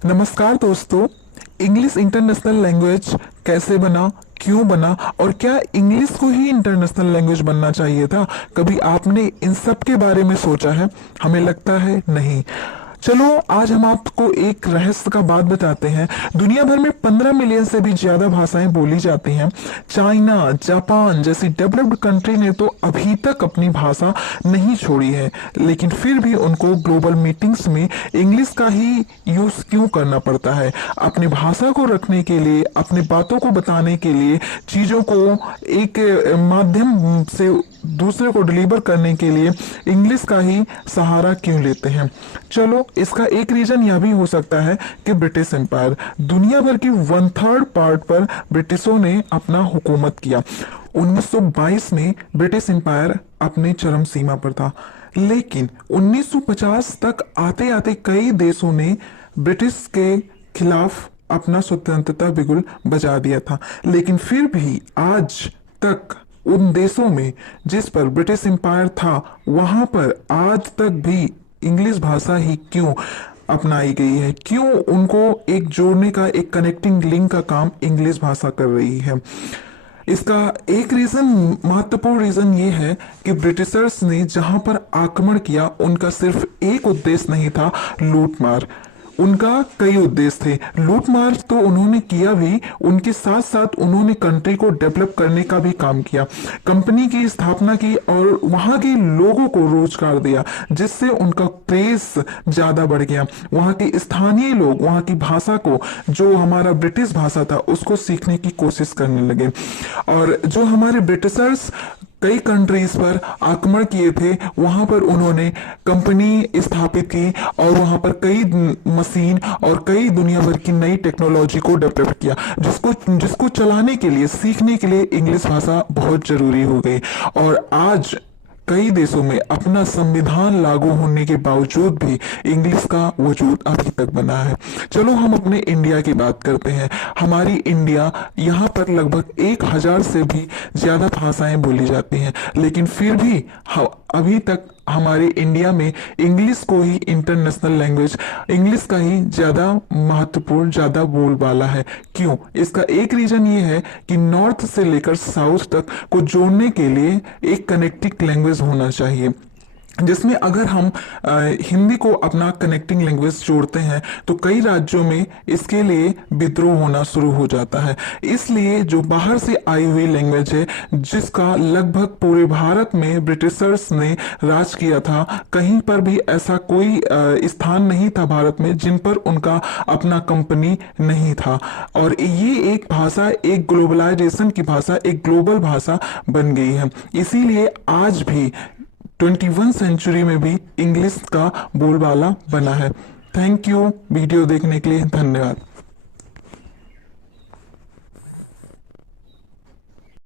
नमस्कार दोस्तों। English international language कैसे बना, क्यों बना और क्या इंग्लिश को ही इंटरनेशनल लैंग्वेज बनना चाहिए था? कभी आपने इन सब के बारे में सोचा है? हमें लगता है नहीं। चलो आज हम आपको एक रहस्य का बात बताते हैं। दुनिया भर में 15 मिलियन से भी ज्यादा भाषाएं बोली जाती हैं। चाइना, जापान जैसी डेवलप्ड कंट्री ने तो अभी तक अपनी भाषा नहीं छोड़ी है, लेकिन फिर भी उनको ग्लोबल मीटिंग्स में इंग्लिश का ही यूज क्यों करना पड़ता है? अपनी भाषा को रखने के लिए, अपनी बातों को बताने के लिए, चीजों को एक माध्यम से दूसरे को डिलीवर करने के लिए इंग्लिश का ही सहारा क्यों लेते हैं? चलो इसका एक रीजन यह भी हो सकता है कि ब्रिटिश एम्पायर, दुनिया भर की 1/3 पार्ट पर ब्रिटिशों ने अपना हुकूमत किया। 1922 में ब्रिटिश एम्पायर अपने चरम सीमा पर था, लेकिन 1950 तक आते आते कई देशों ने ब्रिटिश के खिलाफ अपना स्वतंत्रता बिगुल बजा दिया था। लेकिन फिर भी आज तक उन देशों में जिस पर ब्रिटिश एम्पायर था, वहां पर आज तक भी इंग्लिश भाषा ही क्यों अपनाई गई है? क्यों उनको एक जोड़ने का, एक कनेक्टिंग लिंक का काम इंग्लिश भाषा कर रही है? इसका एक रीजन, महत्वपूर्ण रीजन ये है कि ब्रिटिशर्स ने जहां पर आक्रमण किया, उनका सिर्फ एक उद्देश्य नहीं था लूटमार। उनका कई उद्देश्य थे। लूटमार तो उन्होंने किया भी, उनके साथ साथ उन्होंने कंट्री को डेवलप करने का भी काम किया, कंपनी की स्थापना की और वहां के लोगों को रोजगार दिया, जिससे उनका क्रेज ज्यादा बढ़ गया। वहां के स्थानीय लोग वहां की भाषा को, जो हमारा ब्रिटिश भाषा था, उसको सीखने की कोशिश करने लगे। और जो हमारे ब्रिटिशर्स कई कंट्रीज पर आक्रमण किए थे, वहां पर उन्होंने कंपनी स्थापित की और वहां पर कई मशीन और कई दुनिया भर की नई टेक्नोलॉजी को डेवलप किया, जिसको चलाने के लिए, सीखने के लिए इंग्लिश भाषा बहुत जरूरी हो गई। और आज कई देशों में अपना संविधान लागू होने के बावजूद भी इंग्लिश का वजूद अभी तक बना है। चलो हम अपने इंडिया की बात करते हैं। हमारी इंडिया, यहाँ पर लगभग 1000 से भी ज्यादा भाषाएं बोली जाती हैं, लेकिन फिर भी अभी तक हमारे इंडिया में इंग्लिश को ही इंटरनेशनल लैंग्वेज, इंग्लिश का ही ज्यादा महत्वपूर्ण, ज्यादा बोलबाला है। क्यों? इसका एक रीजन ये है कि नॉर्थ से लेकर साउथ तक को जोड़ने के लिए एक कनेक्टिंग लैंग्वेज होना चाहिए, जिसमें अगर हम हिंदी को अपना कनेक्टिंग लैंग्वेज जोड़ते हैं तो कई राज्यों में इसके लिए विद्रोह होना शुरू हो जाता है। इसलिए जो बाहर से आई हुई लैंग्वेज है, जिसका लगभग पूरे भारत में ब्रिटिशर्स ने राज किया था, कहीं पर भी ऐसा कोई स्थान नहीं था भारत में जिन पर उनका अपना कंपनी नहीं था। और ये एक भाषा, एक ग्लोबलाइजेशन की भाषा, एक ग्लोबल भाषा बन गई है। इसीलिए आज भी 21 सेंचुरी में भी इंग्लिश का बोलबाला बना है। थैंक यू वीडियो देखने के लिए, धन्यवाद।